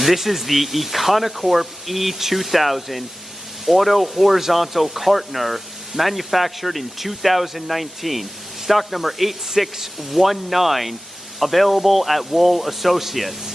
This is the Econocorp E-2000 Auto Horizontal Cartoner, manufactured in 2019. Stock number 8619, available at Wohl Associates.